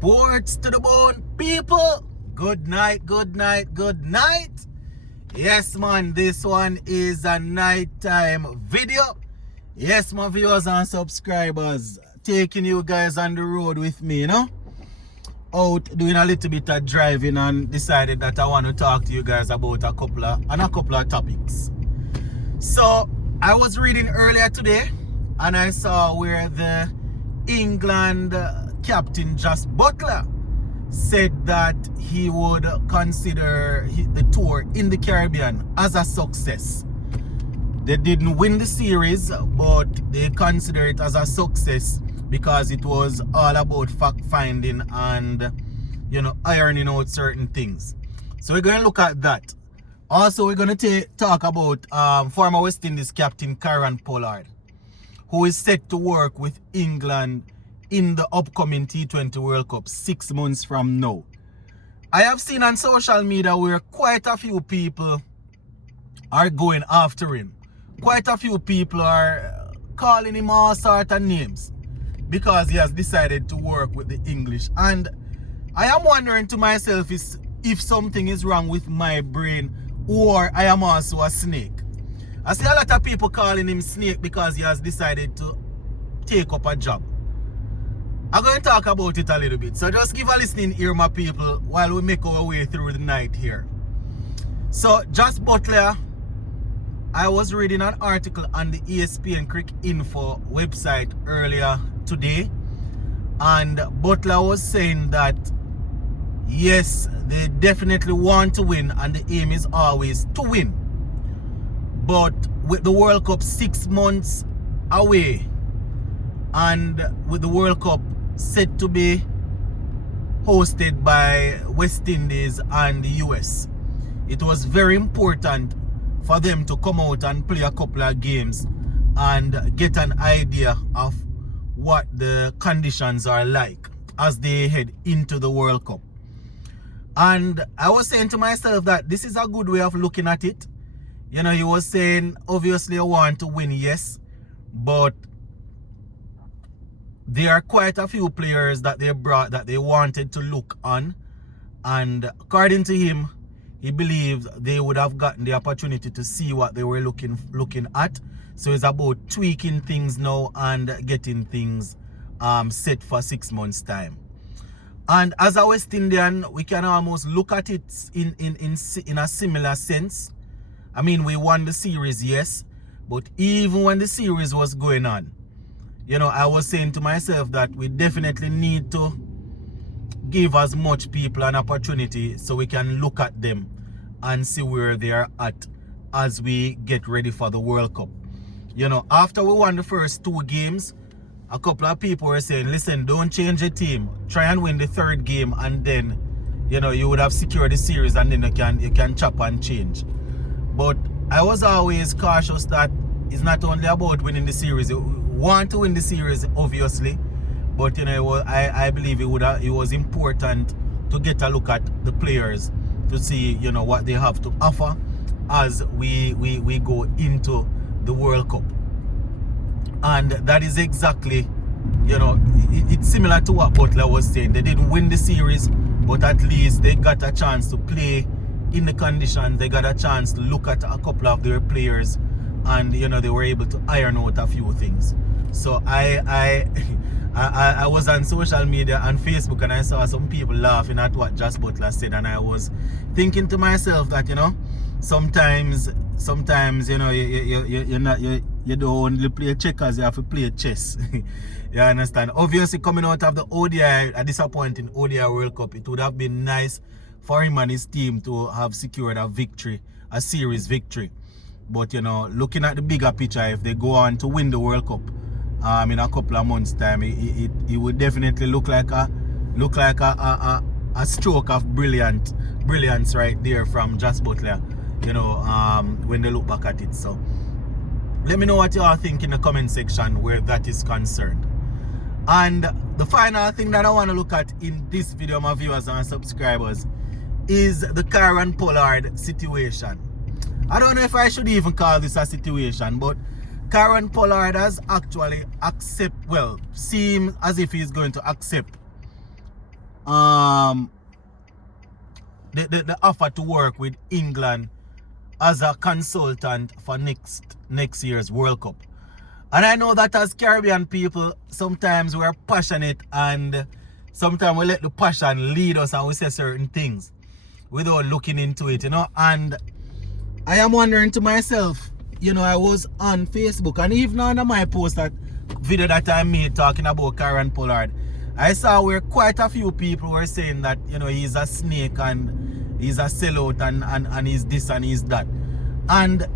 Sports to the bone, people. Good night, good night, good night. Yes, man, this one is a nighttime video. Yes, my viewers and subscribers, taking you guys on the road with me, out doing a little bit of driving, and decided that I want to talk to you guys about a couple of topics. So I was reading earlier today and I saw where the England captain Just Butler said that he would consider the tour in the Caribbean as a success. They didn't win the series, but they consider it as a success because it was all about fact finding and ironing out certain things. So we're going to look at that. Also, we're going to talk about former West Indies captain Kieron Pollard, who is set to work with England in the upcoming T20 World Cup 6 months from now. I have seen on social media where quite a few people are going after him. Quite a few people are calling him all sorts of names because he has decided to work with the English. And I am wondering to myself if something is wrong with my brain or I am also a snake. I see a lot of people calling him snake because he has decided to take up a job. I'm going to talk about it a little bit. So just give a listening ear, my people, while we make our way through the night here. So Just Butler, I was reading an article on the ESPN Cricket Info website earlier today. And Butler was saying that yes, they definitely want to win and the aim is always to win. But with the World Cup 6 months away and with the World Cup set to be hosted by West Indies and the US, it was very important for them to come out and play a couple of games and get an idea of what the conditions are like as they head into the World Cup. And I was saying to myself that this is a good way of looking at it. He was saying, obviously I want to win, yes, but there are quite a few players that they brought that they wanted to look on. And according to him, he believed they would have gotten the opportunity to see what they were looking at. So it's about tweaking things now and getting things set for 6 months' time. And as a West Indian, we can almost look at it in a similar sense. I mean, we won the series, yes, but even when the series was going on, I was saying to myself that we definitely need to give as much people an opportunity so we can look at them and see where they are at as we get ready for the World Cup. After we won the first 2 games, a couple of people were saying, listen, don't change the team. Try and win the 3rd game and then, you would have secured the series and then you can chop and change. But I was always cautious that it's not only about winning the series. You want to win the series, obviously, but I believe it was important to get a look at the players to see what they have to offer as we go into the World Cup. And that is exactly, it's similar to what Butler was saying. They didn't win the series, but at least they got a chance to play in the conditions. They got a chance to look at a couple of their players and they were able to iron out a few things. So I was on social media and Facebook and I saw some people laughing at what Just Butler said, and I was thinking to myself that sometimes you don't only play checkers, you have to play chess. You understand? Obviously, coming out of the ODI, a disappointing ODI World Cup, it would have been nice for him and his team to have secured a victory, a series victory. But looking at the bigger picture, if they go on to win the World Cup in a couple of months' time, it would definitely look like a stroke of brilliance right there from Just Butler. When they look back at it. So let me know what you all think in the comment section where that is concerned. And the final thing that I want to look at in this video, my viewers and subscribers, is the Kieron Pollard situation. I don't know if I should even call this a situation, but Kieron Pollard has actually seems as if he's going to accept the offer to work with England as a consultant for next year's World Cup. And I know that as Caribbean people, sometimes we're passionate and sometimes we let the passion lead us and we say certain things without looking into it, you know. And I am wondering to myself, you know, I was on Facebook and even under my post, that video that I made talking about Kieron Pollard, I saw where quite a few people were saying that, you know, he's a snake and he's a sellout and he's this and he's that. And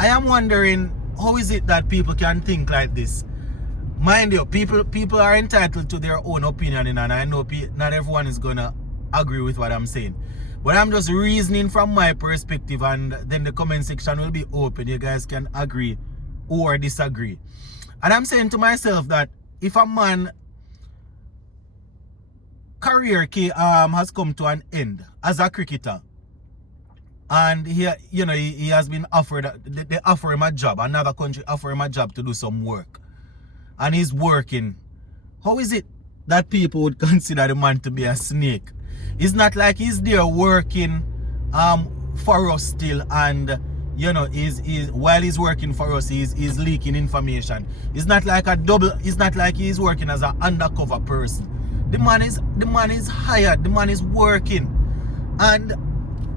I am wondering, how is it that people can think like this? Mind you, people are entitled to their own opinion, and I know not everyone is going to agree with what I'm saying. But I'm just reasoning from my perspective, and then the comment section will be open. You guys can agree or disagree. And I'm saying to myself that if a man career has come to an end as a cricketer, and he has been offered, they offer him a job, another country offer him a job to do some work, and he's working, how is it that people would consider the man to be a snake? It's not like he's there working for us still, and you know, while he's working for us, he's leaking information. It's not like it's not like he's working as an undercover person. The man is hired, the man is working. And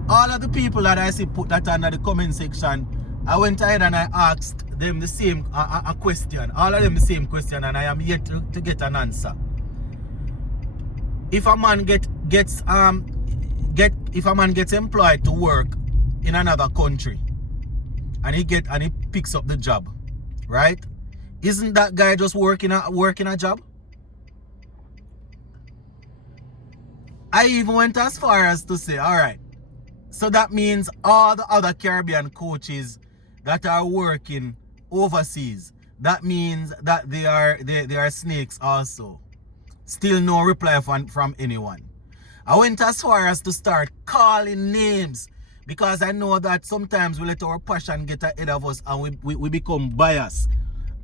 all of the people that I see put that under the comment section, I went ahead and I asked them the same a question, all of them the same question, and I am yet to get an answer. If a man gets employed to work in another country, and he picks up the job, right? Isn't that guy just working a job? I even went as far as to say, all right, so that means all the other Caribbean coaches that are working overseas, that means that they are snakes also. Still no reply from anyone. I went as far as to start calling names, because I know that sometimes we let our passion get ahead of us and we become biased.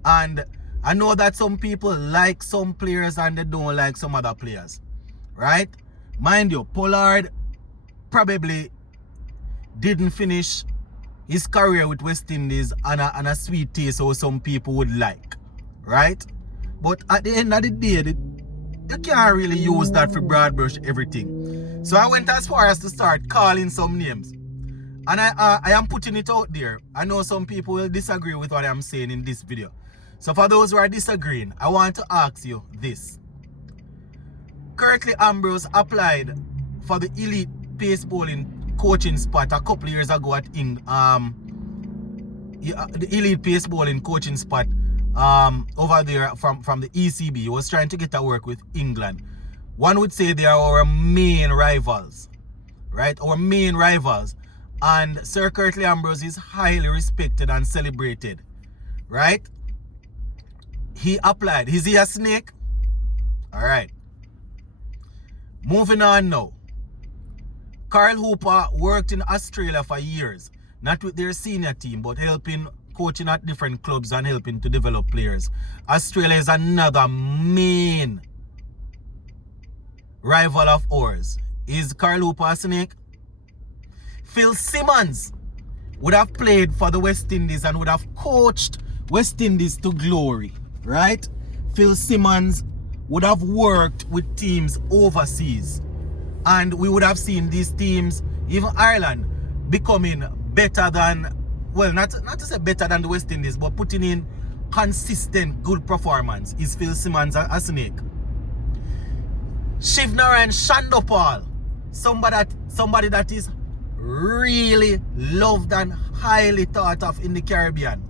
And I know that some people like some players and they don't like some other players, right? Mind you, Pollard probably didn't finish his career with West Indies on a sweet taste, or some people would like, right? But at the end of the day, you can't really use that for broad brush everything. So I went as far as to start calling some names. And I am putting it out there. I know some people will disagree with what I'm saying in this video. So for those who are disagreeing, I want to ask you this. Currently, Ambrose applied for the elite pace bowling coaching spot a couple of years ago at the elite pace bowling coaching spot over there from the ECB. He was trying to get a work with England. One would say they are our main rivals, right? Our main rivals. And Sir Curtly Ambrose is highly respected and celebrated, right? He applied. Is he a snake? All right. Moving on now. Carl Hooper worked in Australia for years, not with their senior team, but coaching at different clubs and helping to develop players. Australia is another main rival of ours. Is Carl Hooper a snake? Phil Simmons would have played for the West Indies and would have coached West Indies to glory, right? Phil Simmons would have worked with teams overseas, and we would have seen these teams, even Ireland, becoming better than, well, not to say better than the West Indies, but putting in consistent good performance. Is Phil Simmons a snake? Shivnarayan Shandopal, somebody that is really loved and highly thought of in the Caribbean,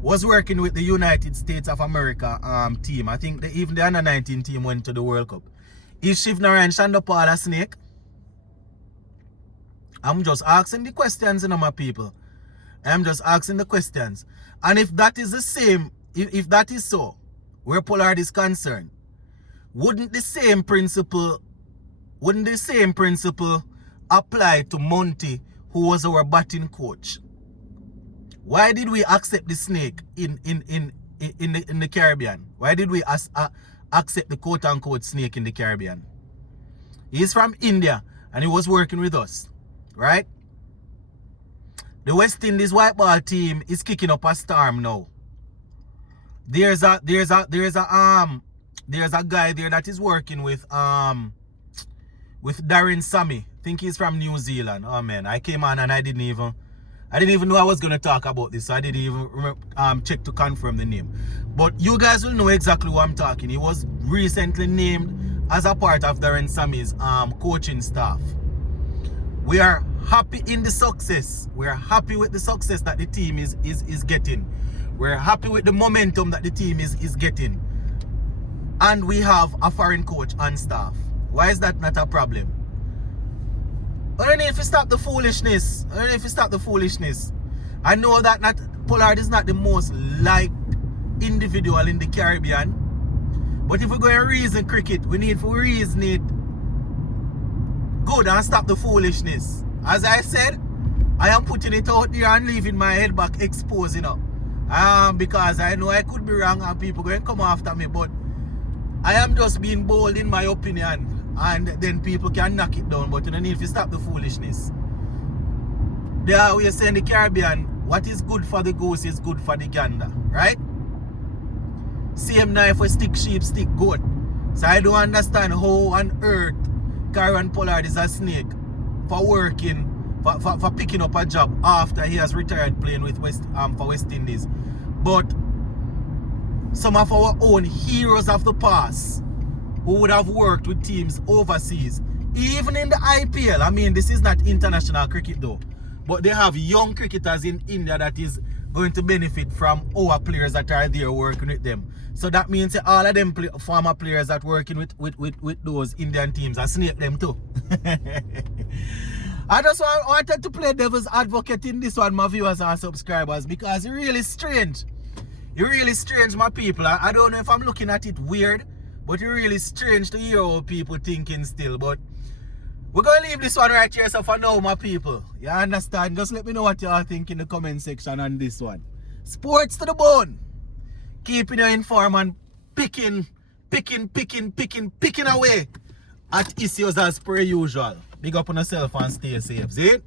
was working with the United States of America team. I think even the under 19 team went to the World Cup. Is Shivnarayan Shandopal a snake? I'm just asking the questions, you know, my people. I'm just asking the questions. And if that is the same, if that is so, where Pollard is concerned, wouldn't the same principle apply to Monty, who was our batting coach? Why did we accept the snake in the Caribbean? Why did we accept the quote-unquote snake in the Caribbean? He's from India and he was working with us, right? The West Indies white ball team is kicking up a storm now. There's a guy there that is working with Darren Sammy. I think he's from New Zealand. Oh man, I came on and I didn't even know I was gonna talk about this. So I didn't even check to confirm the name. But you guys will know exactly who I'm talking. He was recently named as a part of Darren Sammy's coaching staff. We are happy in the success. We are happy with the success that the team is getting. We're happy with the momentum that the team is getting. And we have a foreign coach on staff. Why is that not a problem? I don't know if you stop the foolishness. I know that Pollard is not the most liked individual in the Caribbean. But if we're going to reason cricket, we need to reason it good and stop the foolishness. As I said, I am putting it out there and leaving my head back exposed, because I know I could be wrong and people going to come after me, but I am just being bold in my opinion, and then people can knock it down, but you don't need to stop the foolishness. There are ways in the Caribbean, what is good for the goose is good for the gander, right? Same knife for stick sheep, stick goat. So I don't understand how on earth Kieron Pollard is a snake for working, for picking up a job after he has retired playing with for West Indies. But some of our own heroes of the past who would have worked with teams overseas, even in the IPL, I mean this is not international cricket though, but they have young cricketers in India that is going to benefit from our players that are there working with them. So that means all of them former players that working with those Indian teams are snake them too. I just wanted to play devil's advocate in this one, my viewers and subscribers, because it's really strange. It's really strange, my people. I don't know if I'm looking at it weird, but it's really strange to hear how people thinking still. But we're going to leave this one right here, so for now, my people. You understand? Just let me know what you all think in the comment section on this one. Sports to the bone. Keeping you informed and picking away at issues as per usual. Big up on yourself and stay safe. See it?